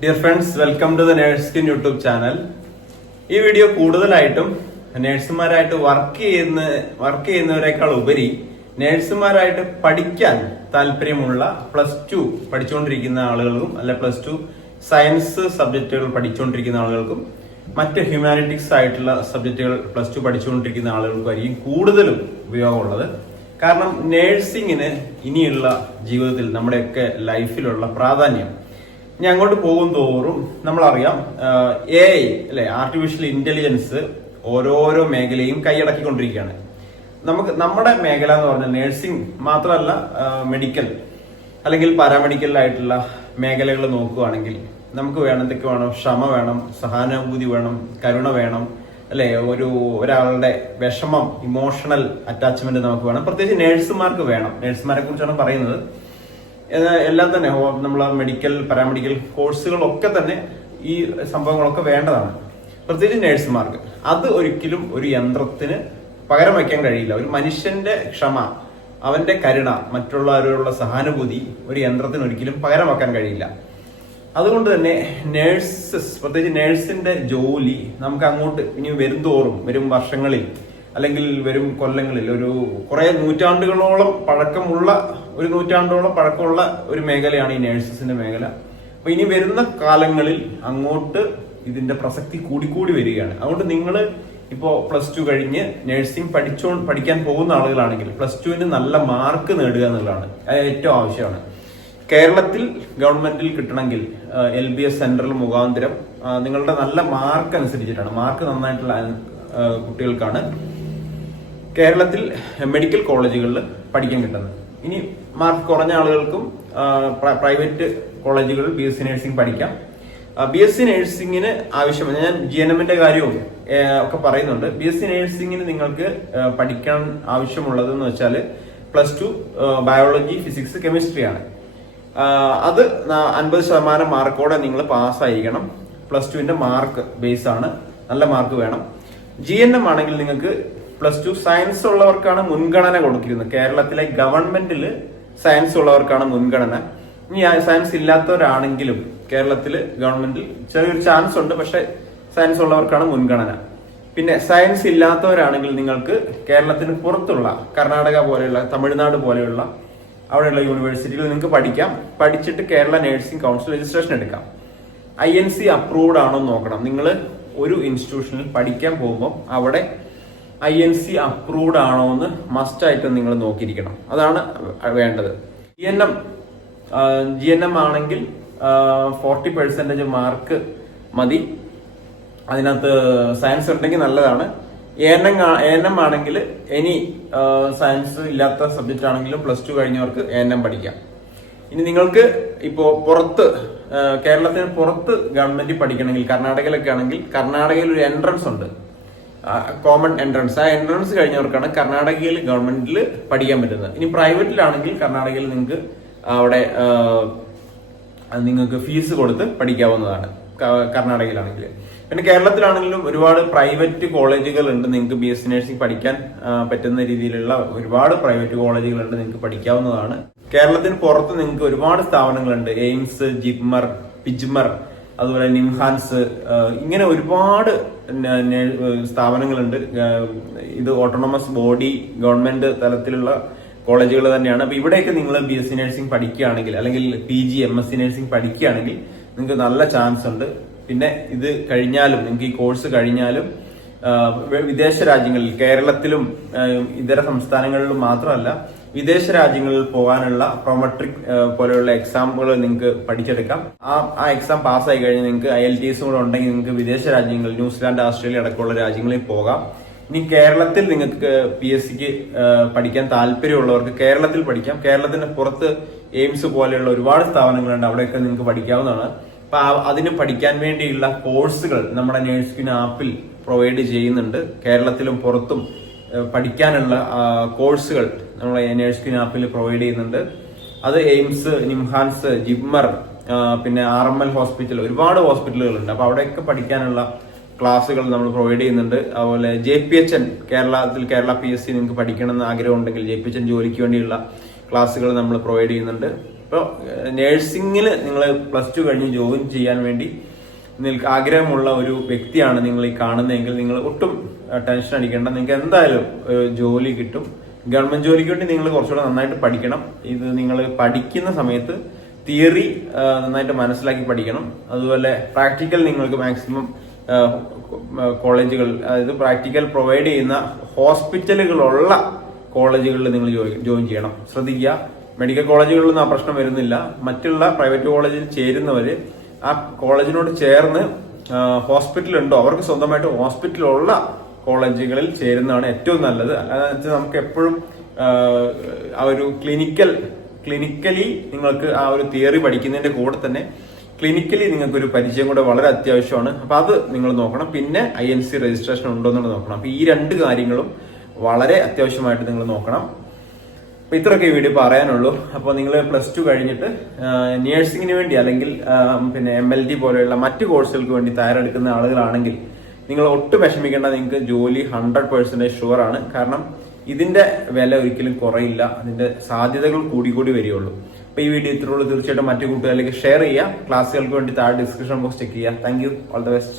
Dear friends welcome to the nurse skin YouTube channel ഈ video കൂടുതലായിട്ടും നേഴ്സുമാരായിട്ട് work ചെയ്യുന്ന വർക്ക് ചെയ്യുന്നവരെക്കാൾ ഉപരി നേഴ്സുമാരായിട്ട് പഠിക്കാൻ താല്പര്യമുള്ള പ്ലസ് ടു പഠിച്ചുകൊണ്ടിരിക്കുന്ന ആളുകൾക്കും അല്ലെ പ്ലസ് ടു സയൻസ് സബ്ജക്റ്റുകൾ പഠിച്ചുകൊണ്ടിരിക്കുന്ന ആളുകൾക്കും മറ്റ് ഹ്യൂമാനിറ്റിക്സ് ആയിട്ടുള്ള സബ്ജക്റ്റുകൾ പ്ലസ് ടു പഠിച്ചുകൊണ്ടിരിക്കുന്ന ആളുകൾക്കായിരിക്കും കൂടുതലും ഉപയോഗമുള്ളത്. കാരണം നേഴ്സിങ്ങിന് ഇനിയുള്ള ജീവിതത്തിൽ നമ്മുടെയൊക്കെ ലൈഫിലുള്ള പ്രാധാന്യം ഇനി അങ്ങോട്ട് പോകും തോറും നമ്മളറിയാം എ ഐ അല്ലെ ആർട്ടിഫിഷ്യൽ ഇന്റലിജൻസ് ഓരോരോ മേഖലയും കൈയടക്കിക്കൊണ്ടിരിക്കുകയാണ്. നമുക്ക് നമ്മുടെ മേഖല എന്ന് പറഞ്ഞാൽ നഴ്സിംഗ് മാത്രമല്ല മെഡിക്കൽ അല്ലെങ്കിൽ പാരാമെഡിക്കൽ ആയിട്ടുള്ള മേഖലകൾ നോക്കുകയാണെങ്കിൽ നമുക്ക് വേണം എന്തൊക്കെ വേണം? ക്ഷമ വേണം സഹാനുഭൂതി വേണം കരുണ വേണം അല്ലെ? ഒരു ഒരാളുടെ വിഷമം ഇമോഷണൽ അറ്റാച്ച്മെന്റ് നമുക്ക് വേണം. പ്രത്യേകിച്ച് നേഴ്സുമാർക്ക് വേണം. നേഴ്സുമാരെ കുറിച്ചാണ് പറയുന്നത്. എല്ലാം തന്നെ നമ്മൾ മെഡിക്കൽ പാരാമെഡിക്കൽ കോഴ്സുകളൊക്കെ തന്നെ ഈ സംഭവങ്ങളൊക്കെ വേണ്ടതാണ്. പ്രത്യേകിച്ച് നേഴ്സുമാർക്ക് അത് ഒരിക്കലും ഒരു യന്ത്രത്തിന് പകരം വയ്ക്കാൻ കഴിയില്ല. ഒരു മനുഷ്യന്റെ ക്ഷമ അവന്റെ കരുണ മറ്റുള്ളവരോടുള്ള സഹാനുഭൂതി ഒരു യന്ത്രത്തിന് ഒരിക്കലും പകരം കഴിയില്ല. അതുകൊണ്ട് തന്നെ നേഴ്സസ് പ്രത്യേകിച്ച് നേഴ്സിന്റെ ജോലി നമുക്ക് അങ്ങോട്ട് ഇനി വരും തോറും വരും വർഷങ്ങളിൽ അല്ലെങ്കിൽ വരും കൊല്ലങ്ങളിൽ ഒരു കുറെ നൂറ്റാണ്ടുകളോളം പഴക്കമുള്ള ഒരു നൂറ്റാണ്ടോളം പഴക്കമുള്ള ഒരു മേഖലയാണ് ഈ നേഴ്സസിന്റെ മേഖല. അപ്പൊ ഇനി വരുന്ന കാലങ്ങളിൽ അങ്ങോട്ട് ഇതിന്റെ പ്രസക്തി കൂടിക്കൂടി വരികയാണ്. അതുകൊണ്ട് നിങ്ങൾ ഇപ്പോൾ പ്ലസ് ടു കഴിഞ്ഞ് നഴ്സിംഗ് പഠിച്ചോ പഠിക്കാൻ പോകുന്ന ആളുകളാണെങ്കിൽ പ്ലസ് ടുവിന് നല്ല മാർക്ക് നേടുക എന്നുള്ളതാണ് അത് ഏറ്റവും ആവശ്യമാണ്. കേരളത്തിൽ ഗവൺമെന്റിൽ കിട്ടണമെങ്കിൽ എൽ ബി എസ് സെന്ററിൽ മുഖാന്തരം നിങ്ങളുടെ നല്ല മാർക്ക് അനുസരിച്ചിട്ടാണ്. മാർക്ക് നന്നായിട്ടുള്ള കുട്ടികൾക്കാണ് കേരളത്തിൽ മെഡിക്കൽ കോളേജുകളിൽ പഠിക്കാൻ കിട്ടുന്നത്. ഇനി മാർക്ക് കുറഞ്ഞ ആളുകൾക്കും പ്രൈവറ്റ് കോളേജുകളിൽ ബി എസ് സി നഴ്സിംഗ് പഠിക്കാം. ബി എസ് സി നഴ്സിംഗിന് ആവശ്യമാണ് ഞാൻ ജി എൻ എമ്മിന്റെ കാര്യവും ഒക്കെ പറയുന്നുണ്ട്. ബി എസ് സി നഴ്സിംഗിന് നിങ്ങൾക്ക് പഠിക്കാൻ ആവശ്യമുള്ളത് എന്ന് വെച്ചാൽ plus two biology physics chemistry ആണ്. അത് അൻപത് ശതമാനം മാർക്കോടെ നിങ്ങൾ പാസ്സായിരിക്കണം. പ്ലസ് ടുവിന്റെ മാർക്ക് ബേസ് ആണ്. നല്ല മാർക്ക് വേണം. ജി എൻ എം ആണെങ്കിൽ നിങ്ങൾക്ക് പ്ലസ് ടു സയൻസ് ഉള്ളവർക്കാണ് മുൻഗണന കൊടുക്കുന്നത് കേരളത്തിലെ ഗവൺമെന്റിൽ സയൻസ് ഉള്ളവർക്കാണ് മുൻഗണന. ഇനി സയൻസ് ഇല്ലാത്തവരാണെങ്കിലും കേരളത്തിൽ ഗവൺമെന്റിൽ ചെറിയൊരു ചാൻസ് ഉണ്ട് പക്ഷെ സയൻസ് ഉള്ളവർക്കാണ് മുൻഗണന. പിന്നെ സയൻസ് ഇല്ലാത്തവരാണെങ്കിൽ നിങ്ങൾക്ക് കേരളത്തിന് പുറത്തുള്ള കർണാടക പോലെയുള്ള തമിഴ്നാട് പോലെയുള്ള അവിടെയുള്ള യൂണിവേഴ്സിറ്റിയിൽ നിങ്ങൾക്ക് പഠിക്കാം. പഠിച്ചിട്ട് കേരള നഴ്സിംഗ് കൗൺസിൽ രജിസ്ട്രേഷൻ എടുക്കാം. ഐ എൻ സി അപ്രൂവ്ഡ് ആണോ നോക്കണം. നിങ്ങൾ ഒരു ഇൻസ്റ്റിറ്റ്യൂഷനിൽ പഠിക്കാൻ പോകുമ്പോൾ അവിടെ ഐ എൻ സി അപ്രൂവ്ഡ് ആണോ എന്ന് മസ്റ്റ് ആയിട്ട് നിങ്ങൾ നോക്കിയിരിക്കണം. അതാണ് വേണ്ടത്. G N M G N M ആണെങ്കിൽ ഫോർട്ടി പെർസെന്റേജ് മാർക്ക് മതി. അതിനകത്ത് സയൻസ് ഉണ്ടെങ്കിൽ നല്ലതാണ്. എൻ എം എൻ എം ആണെങ്കിൽ എനി സയൻസ് ഇല്ലാത്ത സബ്ജക്റ്റ് ആണെങ്കിലും പ്ലസ് ടു കഴിഞ്ഞവർക്ക് എൻ എം പഠിക്കാം. ഇനി നിങ്ങൾക്ക് ഇപ്പോൾ പുറത്ത് കേരളത്തിന് പുറത്ത് ഗവൺമെന്റ് പഠിക്കണമെങ്കിൽ കർണാടകയിലൊക്കെ ആണെങ്കിൽ കർണാടകയിൽ ഒരു എൻട്രൻസ് ഉണ്ട്. കോമൺ എൻട്രൻസ് ആ എൻട്രൻസ് കഴിഞ്ഞവർക്കാണ് കർണാടകയിൽ ഗവൺമെന്റിൽ പഠിക്കാൻ പറ്റുന്നത്. ഇനി പ്രൈവറ്റിലാണെങ്കിൽ കർണാടകയിൽ നിങ്ങൾക്ക് അവിടെ നിങ്ങൾക്ക് ഫീസ് കൊടുത്ത് പഠിക്കാവുന്നതാണ് കർണാടകയിലാണെങ്കിൽ. പിന്നെ കേരളത്തിലാണെങ്കിലും ഒരുപാട് പ്രൈവറ്റ് കോളേജുകൾ ഉണ്ട് നിങ്ങൾക്ക് ബി എസ് നഴ്സിംഗ് പഠിക്കാൻ പറ്റുന്ന രീതിയിലുള്ള ഒരുപാട് പ്രൈവറ്റ് കോളേജുകൾ ഉണ്ട് നിങ്ങൾക്ക് പഠിക്കാവുന്നതാണ്. കേരളത്തിന് പുറത്ത് നിങ്ങൾക്ക് ഒരുപാട് സ്ഥാപനങ്ങളുണ്ട്. എയിംസ് ജിപ്മർ പിജ്മർ അതുപോലെ നിംഹാൻസ് ഇങ്ങനെ ഒരുപാട് സ്ഥാപനങ്ങളുണ്ട്. ഇത് ഓട്ടോണമസ് ബോഡി ഗവൺമെന്റ് തലത്തിലുള്ള കോളേജുകൾ തന്നെയാണ്. അപ്പൊ ഇവിടെയൊക്കെ നിങ്ങൾ ബി എസ് സി നഴ്സിംഗ് പഠിക്കുകയാണെങ്കിൽ അല്ലെങ്കിൽ P G M S C nursing പഠിക്കുകയാണെങ്കിൽ നിങ്ങൾക്ക് നല്ല ചാൻസ് ഉണ്ട്. പിന്നെ ഇത് കഴിഞ്ഞാലും നിങ്ങൾക്ക് ഈ കോഴ്സ് കഴിഞ്ഞാലും വിദേശ രാജ്യങ്ങളിൽ കേരളത്തിലും ഇതര സംസ്ഥാനങ്ങളിലും മാത്രമല്ല വിദേശ രാജ്യങ്ങളിൽ പോകാനുള്ള പ്രൊമട്രിക് പോലെയുള്ള എക്സാമുകൾ നിങ്ങൾക്ക് പഠിച്ചെടുക്കാം. ആ ആ എക്സാം പാസ്സായി കഴിഞ്ഞ് നിങ്ങൾക്ക് ഐ എൽ ടി എസും കൂടെ ഉണ്ടെങ്കിൽ നിങ്ങൾക്ക് വിദേശ രാജ്യങ്ങൾ ന്യൂസിലാൻഡ് ഓസ്ട്രേലിയ അടക്കമുള്ള രാജ്യങ്ങളിൽ പോകാം. ഇനി കേരളത്തിൽ നിങ്ങൾക്ക് പി എസ് സിക്ക് പഠിക്കാൻ താല്പര്യമുള്ളവർക്ക് കേരളത്തിൽ പഠിക്കാം. കേരളത്തിന് പുറത്ത് എയിംസ് പോലെയുള്ള ഒരുപാട് സ്ഥാപനങ്ങളുണ്ട്. അവിടെയൊക്കെ നിങ്ങൾക്ക് പഠിക്കാവുന്നതാണ്. അപ്പൊ അതിന് പഠിക്കാൻ വേണ്ടിയുള്ള കോഴ്സുകൾ നമ്മുടെ നേഴ്സ്കിൻ ആപ്പിൽ പ്രൊവൈഡ് ചെയ്യുന്നുണ്ട്. കേരളത്തിലും പുറത്തും പഠിക്കാനുള്ള കോഴ്സുകൾ എസ് നേഴ്സ്കിൻ ആപ്പിൽ പ്രൊവൈഡ് ചെയ്യുന്നുണ്ട്. അത് എയിംസ് നിംഹാൻസ് ജിമ്മർ പിന്നെ ആർ എം എൽ ഹോസ്പിറ്റൽ ഒരുപാട് ഹോസ്പിറ്റലുകളുണ്ട് അപ്പോൾ അവിടെയൊക്കെ പഠിക്കാനുള്ള ക്ലാസ്സുകൾ നമ്മൾ പ്രൊവൈഡ് ചെയ്യുന്നുണ്ട്. അതുപോലെ ജെ പി എച്ച് എൻ കേരളത്തിൽ കേരള പി എസ് സി നിങ്ങൾക്ക് പഠിക്കണമെന്ന് ആഗ്രഹം ഉണ്ടെങ്കിൽ ജെ പി എച്ച് എൻ ജോലിക്ക് വേണ്ടിയുള്ള ക്ലാസ്സുകൾ നമ്മൾ പ്രൊവൈഡ് ചെയ്യുന്നുണ്ട്. ഇപ്പോൾ നേഴ്സിംഗിൽ നിങ്ങൾ പ്ലസ് ടു കഴിഞ്ഞ് ജോയിൻ ചെയ്യാൻ വേണ്ടി നിങ്ങൾക്ക് ആഗ്രഹമുള്ള ഒരു വ്യക്തിയാണ് നിങ്ങൾ ഈ കാണുന്നതെങ്കിൽ നിങ്ങൾ ഒട്ടും ടെൻഷൻ അടിക്കേണ്ട. നിങ്ങൾക്ക് എന്തായാലും ജോലി കിട്ടും. ഗവൺമെന്റ് ജോലിക്ക് വേണ്ടി നിങ്ങൾ കുറച്ചുകൂടെ നന്നായിട്ട് പഠിക്കണം. ഇത് നിങ്ങൾ പഠിക്കുന്ന സമയത്ത് തിയറി നന്നായിട്ട് മനസ്സിലാക്കി പഠിക്കണം. അതുപോലെ പ്രാക്ടിക്കൽ നിങ്ങൾക്ക് മാക്സിമം കോളേജുകൾ അതായത് പ്രാക്ടിക്കൽ പ്രൊവൈഡ് ചെയ്യുന്ന ഹോസ്പിറ്റലുകളുള്ള കോളേജുകളിൽ നിങ്ങൾ ജോയിൻ ചെയ്യണം. ശ്രദ്ധിക്കുക. മെഡിക്കൽ കോളേജുകളിലൊന്നും ആ പ്രശ്നം വരുന്നില്ല. മറ്റുള്ള പ്രൈവറ്റ് കോളേജിൽ ചേരുന്നവര് ആ കോളേജിനോട് ചേർന്ന് ഹോസ്പിറ്റലുണ്ടോ? അവർക്ക് സ്വന്തമായിട്ട് ഹോസ്പിറ്റലുള്ള കോളേജുകളിൽ ചേരുന്നതാണ് ഏറ്റവും നല്ലത്. അല്ലാതെ നമുക്ക് എപ്പോഴും ആ ഒരു ക്ലിനിക്കൽ ക്ലിനിക്കലി നിങ്ങൾക്ക് ആ ഒരു തിയറി പഠിക്കുന്നതിന്റെ കൂടെ തന്നെ ക്ലിനിക്കലി നിങ്ങൾക്ക് ഒരു പരിചയം കൂടെ വളരെ അത്യാവശ്യമാണ്. അപ്പൊ അത് നിങ്ങൾ നോക്കണം. പിന്നെ ഐ എൻ സി രജിസ്ട്രേഷൻ ഉണ്ടോ എന്നുള്ളത് നോക്കണം. അപ്പൊ ഈ രണ്ട് കാര്യങ്ങളും വളരെ അത്യാവശ്യമായിട്ട് നിങ്ങൾ നോക്കണം. അപ്പൊ ഇത്രയൊക്കെ വീഡിയോ പറയാനുള്ളൂ. അപ്പോൾ നിങ്ങൾ പ്ലസ് ടു കഴിഞ്ഞിട്ട് നേഴ്സിംഗിന് വേണ്ടി അല്ലെങ്കിൽ പിന്നെ എം എൽ ഡി പോലെയുള്ള മറ്റ് കോഴ്സുകൾക്ക് വേണ്ടി തയ്യാറെടുക്കുന്ന ആളുകളാണെങ്കിൽ നിങ്ങൾ ഒട്ടും വിഷമിക്കേണ്ട നിങ്ങൾക്ക് ജോലി ഹൺഡ്രഡ് പേഴ്സന്റേജ് ഷുവർ ആണ്. കാരണം ഇതിന്റെ വില ഒരിക്കലും കുറയില്ല. അതിന്റെ സാധ്യതകൾ കൂടി കൂടി വരികയുള്ളൂ. അപ്പോൾ ഈ വീഡിയോ ഇത്രയുള്ളൂ തീർച്ചയായിട്ടും മറ്റു കൂട്ടുകാരിലേക്ക് ഷെയർ ചെയ്യുക. ക്ലാസ്സുകൾക്ക് വേണ്ടി താഴെ ഡിസ്ക്രിപ്ഷൻ ബോക്സ് ചെക്ക് ചെയ്യുക. Thank you all the best